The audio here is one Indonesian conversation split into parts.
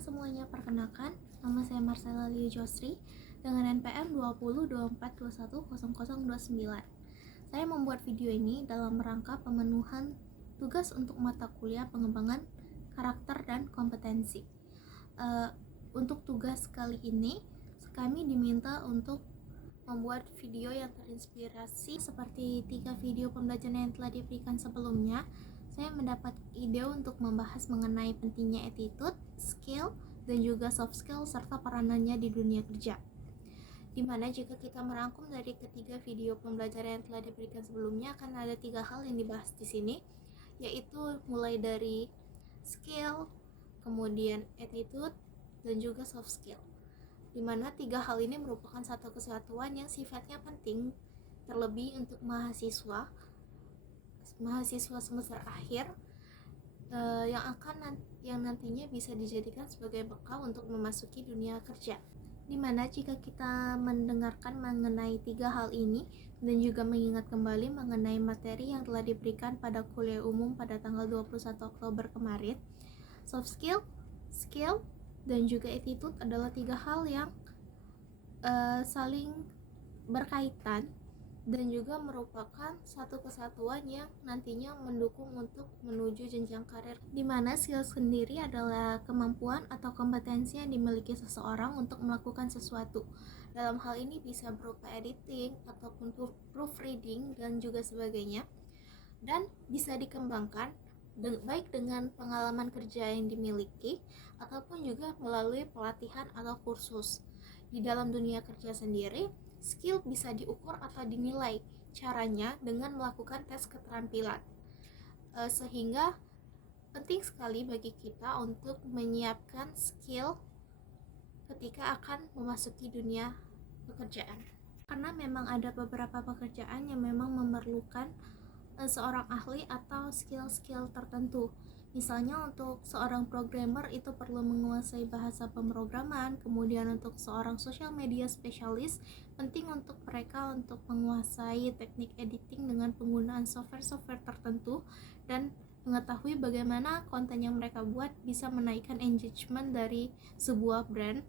siang semuanya, perkenalkan nama saya Marcella Liu Josri dengan NPM 2024210029. Saya membuat video ini dalam rangka pemenuhan tugas untuk mata kuliah pengembangan karakter dan kompetensi. Untuk tugas kali ini kami diminta untuk membuat video yang terinspirasi seperti 3 video pembelajaran yang telah diberikan sebelumnya. Saya mendapat ide untuk membahas mengenai pentingnya attitude, skill, dan juga soft skill serta peranannya di dunia kerja. Dimana jika kita merangkum dari ketiga video pembelajaran yang telah diberikan sebelumnya, akan ada 3 hal yang dibahas di sini, yaitu mulai dari skill, kemudian attitude, dan juga soft skill. Dimana 3 hal ini merupakan satu kesatuan yang sifatnya penting, terlebih untuk mahasiswa semester akhir yang nantinya bisa dijadikan sebagai bekal untuk memasuki dunia kerja. Dimana jika kita mendengarkan mengenai 3 hal ini dan juga mengingat kembali mengenai materi yang telah diberikan pada kuliah umum pada tanggal 21 Oktober kemarin, soft skill, skill, dan juga attitude adalah 3 hal yang saling berkaitan dan juga merupakan satu kesatuan yang nantinya mendukung untuk menuju jenjang karir, di mana skill sendiri adalah kemampuan atau kompetensi yang dimiliki seseorang untuk melakukan sesuatu. Dalam hal ini bisa berupa editing ataupun proofreading dan juga sebagainya, dan bisa dikembangkan baik dengan pengalaman kerja yang dimiliki ataupun juga melalui pelatihan atau kursus. Di dalam dunia kerja sendiri, skill bisa diukur atau dinilai caranya dengan melakukan tes keterampilan, sehingga penting sekali bagi kita untuk menyiapkan skill ketika akan memasuki dunia pekerjaan, karena memang ada beberapa pekerjaan yang memang memerlukan seorang ahli atau skill-skill tertentu. Misalnya untuk seorang programmer itu perlu menguasai bahasa pemrograman, kemudian untuk seorang social media spesialis penting untuk mereka untuk menguasai teknik editing dengan penggunaan software-software tertentu dan mengetahui bagaimana konten yang mereka buat bisa menaikkan engagement dari sebuah brand.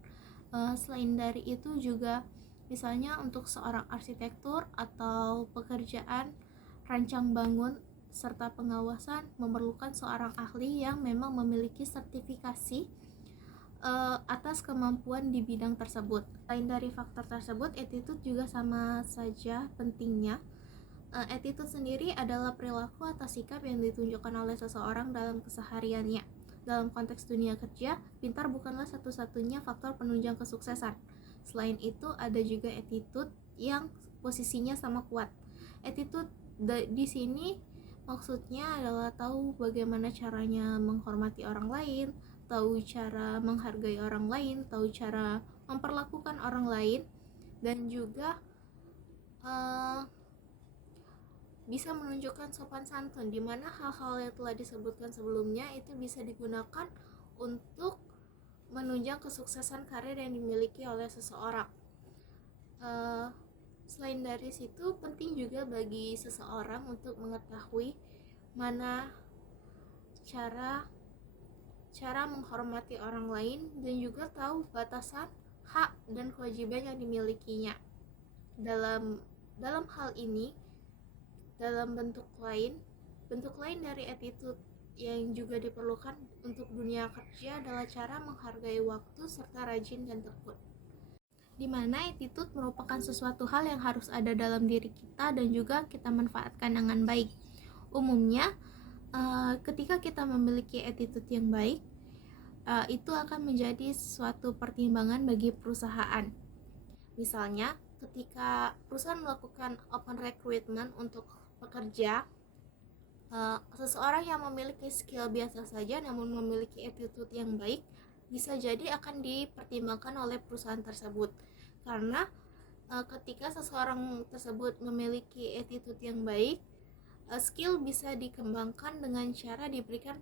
Selain dari itu juga misalnya untuk seorang arsitektur atau pekerjaan rancang bangun serta pengawasan memerlukan seorang ahli yang memang memiliki sertifikasi atas kemampuan di bidang tersebut. Selain dari faktor tersebut, attitude juga sama saja pentingnya. Attitude sendiri adalah perilaku atau sikap yang ditunjukkan oleh seseorang dalam kesehariannya. Dalam konteks dunia kerja, pintar bukanlah satu-satunya faktor penunjang kesuksesan. Selain itu, ada juga attitude yang posisinya sama kuat. Attitude di sini maksudnya adalah tahu bagaimana caranya menghormati orang lain, tahu cara menghargai orang lain, tahu cara memperlakukan orang lain, dan juga bisa menunjukkan sopan santun, di mana hal-hal yang telah disebutkan sebelumnya itu bisa digunakan untuk menunjang kesuksesan karir yang dimiliki oleh seseorang. Selain dari situ, penting juga bagi seseorang untuk mengetahui mana cara menghormati orang lain dan juga tahu batasan hak dan kewajiban yang dimilikinya. Dalam hal ini, dalam bentuk lain dari attitude yang juga diperlukan untuk dunia kerja adalah cara menghargai waktu serta rajin dan tekun, di mana attitude merupakan sesuatu hal yang harus ada dalam diri kita dan juga kita manfaatkan dengan baik. Umumnya, ketika kita memiliki attitude yang baik, itu akan menjadi suatu pertimbangan bagi perusahaan. Misalnya, ketika perusahaan melakukan open recruitment untuk pekerja, seseorang yang memiliki skill biasa saja namun memiliki attitude yang baik bisa jadi akan dipertimbangkan oleh perusahaan tersebut, karena ketika seseorang tersebut memiliki attitude yang baik, skill bisa dikembangkan dengan cara diberikan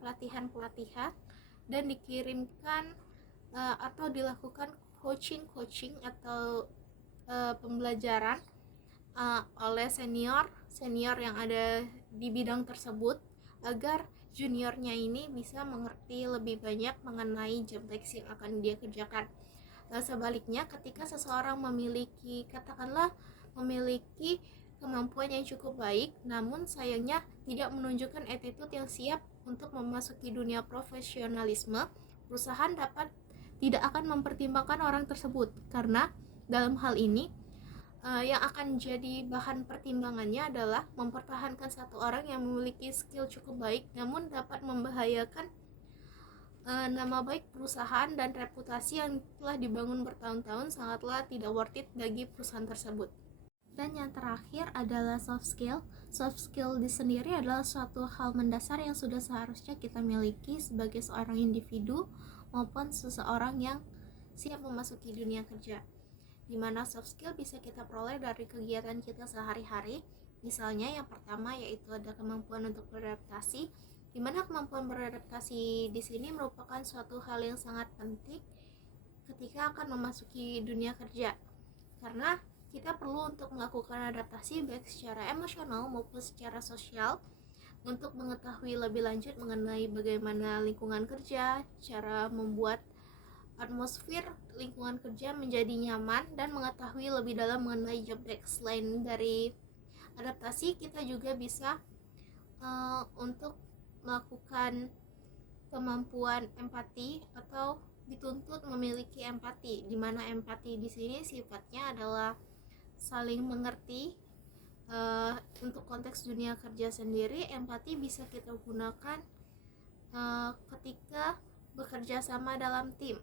pelatihan dan dikirimkan atau dilakukan coaching atau pembelajaran oleh senior yang ada di bidang tersebut agar juniornya ini bisa mengerti lebih banyak mengenai job desk yang akan dia kerjakan. Sebaliknya, ketika seseorang katakanlah memiliki kemampuan yang cukup baik, namun sayangnya tidak menunjukkan attitude yang siap untuk memasuki dunia profesionalisme, perusahaan tidak akan mempertimbangkan orang tersebut, karena dalam hal ini yang akan jadi bahan pertimbangannya adalah mempertahankan satu orang yang memiliki skill cukup baik namun dapat membahayakan nama baik perusahaan dan reputasi yang telah dibangun bertahun-tahun sangatlah tidak worth it bagi perusahaan tersebut. Dan yang terakhir adalah soft skill. Soft skill sendiri adalah suatu hal mendasar yang sudah seharusnya kita miliki sebagai seorang individu maupun seseorang yang siap memasuki dunia kerja, di mana soft skill bisa kita peroleh dari kegiatan kita sehari-hari. Misalnya yang pertama yaitu ada kemampuan untuk beradaptasi, di mana kemampuan beradaptasi di sini merupakan suatu hal yang sangat penting ketika akan memasuki dunia kerja, karena kita perlu untuk melakukan adaptasi baik secara emosional maupun secara sosial untuk mengetahui lebih lanjut mengenai bagaimana lingkungan kerja, cara membuat atmosfer lingkungan kerja menjadi nyaman, dan mengetahui lebih dalam mengenai job desk. Selain dari adaptasi, kita juga bisa untuk melakukan kemampuan empati atau dituntut memiliki empati, di mana empati di sini sifatnya adalah saling mengerti. Untuk konteks dunia kerja sendiri, empati bisa kita gunakan ketika bekerja sama dalam tim,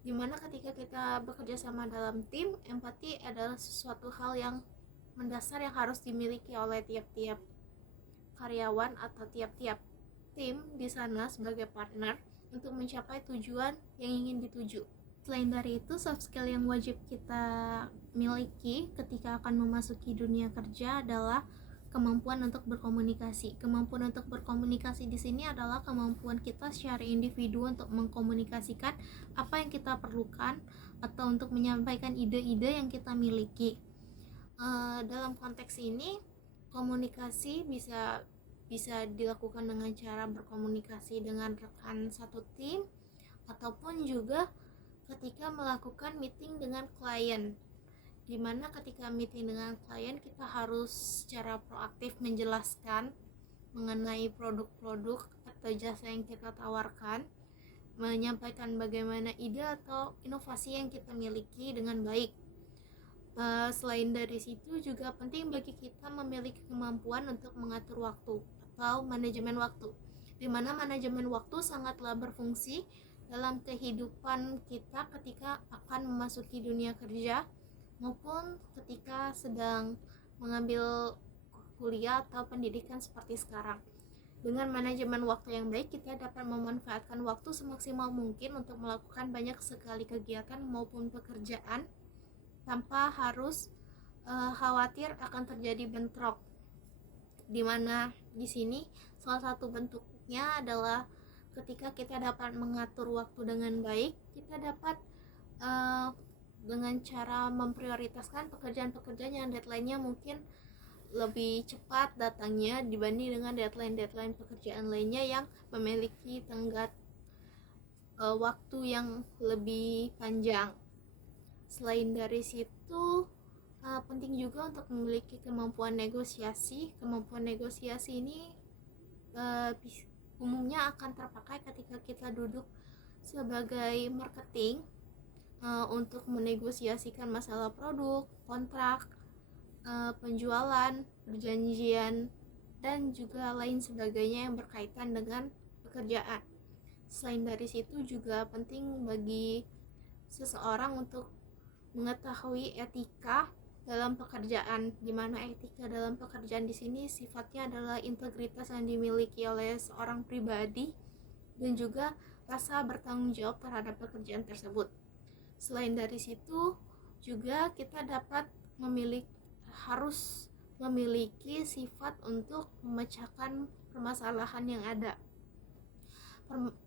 dimana ketika kita bekerja sama dalam tim, empati adalah sesuatu hal yang mendasar yang harus dimiliki oleh tiap-tiap karyawan atau tiap-tiap tim di sana sebagai partner untuk mencapai tujuan yang ingin dituju. Selain dari itu, soft skill yang wajib kita miliki ketika akan memasuki dunia kerja adalah kemampuan untuk berkomunikasi. Kemampuan untuk berkomunikasi di sini adalah kemampuan kita secara individu untuk mengkomunikasikan apa yang kita perlukan atau untuk menyampaikan ide-ide yang kita miliki. Dalam konteks ini, komunikasi bisa dilakukan dengan cara berkomunikasi dengan rekan satu tim ataupun juga ketika melakukan meeting dengan klien, dimana ketika meeting dengan klien kita harus secara proaktif menjelaskan mengenai produk-produk atau jasa yang kita tawarkan, menyampaikan bagaimana ide atau inovasi yang kita miliki dengan baik. Selain dari situ juga penting bagi kita memiliki kemampuan untuk mengatur waktu atau manajemen waktu, dimana manajemen waktu sangatlah berfungsi dalam kehidupan kita ketika akan memasuki dunia kerja maupun ketika sedang mengambil kuliah atau pendidikan seperti sekarang. Dengan manajemen waktu yang baik, kita dapat memanfaatkan waktu semaksimal mungkin untuk melakukan banyak sekali kegiatan maupun pekerjaan tanpa harus khawatir akan terjadi bentrok, dimana di sini salah satu bentuknya adalah ketika kita dapat mengatur waktu dengan baik, kita dapat dengan cara memprioritaskan pekerjaan-pekerjaan yang deadline-nya mungkin lebih cepat datangnya dibanding dengan deadline pekerjaan lainnya yang memiliki tenggat waktu yang lebih panjang. Selain dari situ, penting juga untuk memiliki kemampuan negosiasi. Kemampuan negosiasi ini umumnya akan terpakai ketika kita duduk sebagai marketing untuk menegosiasikan masalah produk, kontrak, penjualan, perjanjian, dan juga lain sebagainya yang berkaitan dengan pekerjaan. Selain dari situ juga penting bagi seseorang untuk mengetahui etika dalam pekerjaan, di mana etika dalam pekerjaan di sini sifatnya adalah integritas yang dimiliki oleh seorang pribadi dan juga rasa bertanggung jawab terhadap pekerjaan tersebut. Selain dari situ juga kita harus memiliki sifat untuk memecahkan permasalahan yang ada.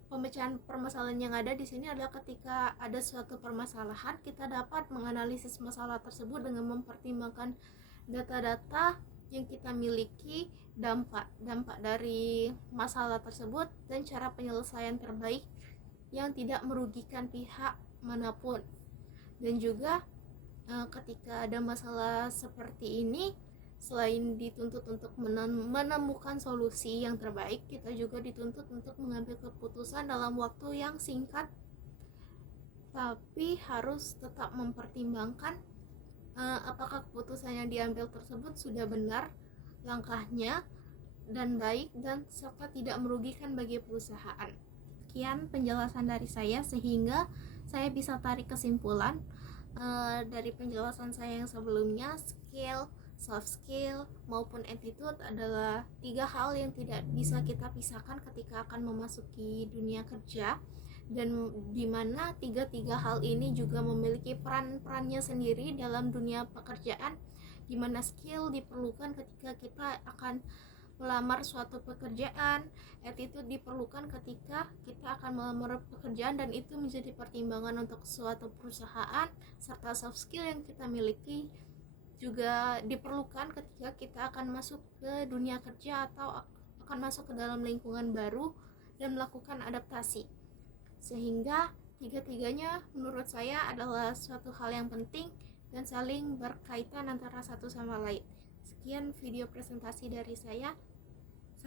Pemecahan permasalahan yang ada di sini adalah ketika ada suatu permasalahan, kita dapat menganalisis masalah tersebut dengan mempertimbangkan data-data yang kita miliki, dampak dari masalah tersebut, dan cara penyelesaian terbaik yang tidak merugikan pihak manapun. Dan juga ketika ada masalah seperti ini, selain dituntut untuk menemukan solusi yang terbaik, kita juga dituntut untuk mengambil keputusan dalam waktu yang singkat, tapi harus tetap mempertimbangkan apakah keputusan yang diambil tersebut sudah benar langkahnya dan baik, dan serta tidak merugikan bagi perusahaan. Sekian penjelasan dari saya, sehingga saya bisa tarik kesimpulan dari penjelasan saya yang sebelumnya, skill, soft skill maupun attitude adalah 3 hal yang tidak bisa kita pisahkan ketika akan memasuki dunia kerja, dan dimana tiga hal ini juga memiliki perannya sendiri dalam dunia pekerjaan, dimana skill diperlukan ketika kita akan melamar suatu pekerjaan, attitude diperlukan ketika kita akan melamar pekerjaan dan itu menjadi pertimbangan untuk suatu perusahaan, serta soft skill yang kita miliki juga diperlukan ketika kita akan masuk ke dunia kerja atau akan masuk ke dalam lingkungan baru dan melakukan adaptasi. Sehingga tiga-tiganya menurut saya adalah suatu hal yang penting dan saling berkaitan antara satu sama lain. Sekian video presentasi dari saya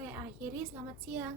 akhiri. Selamat siang.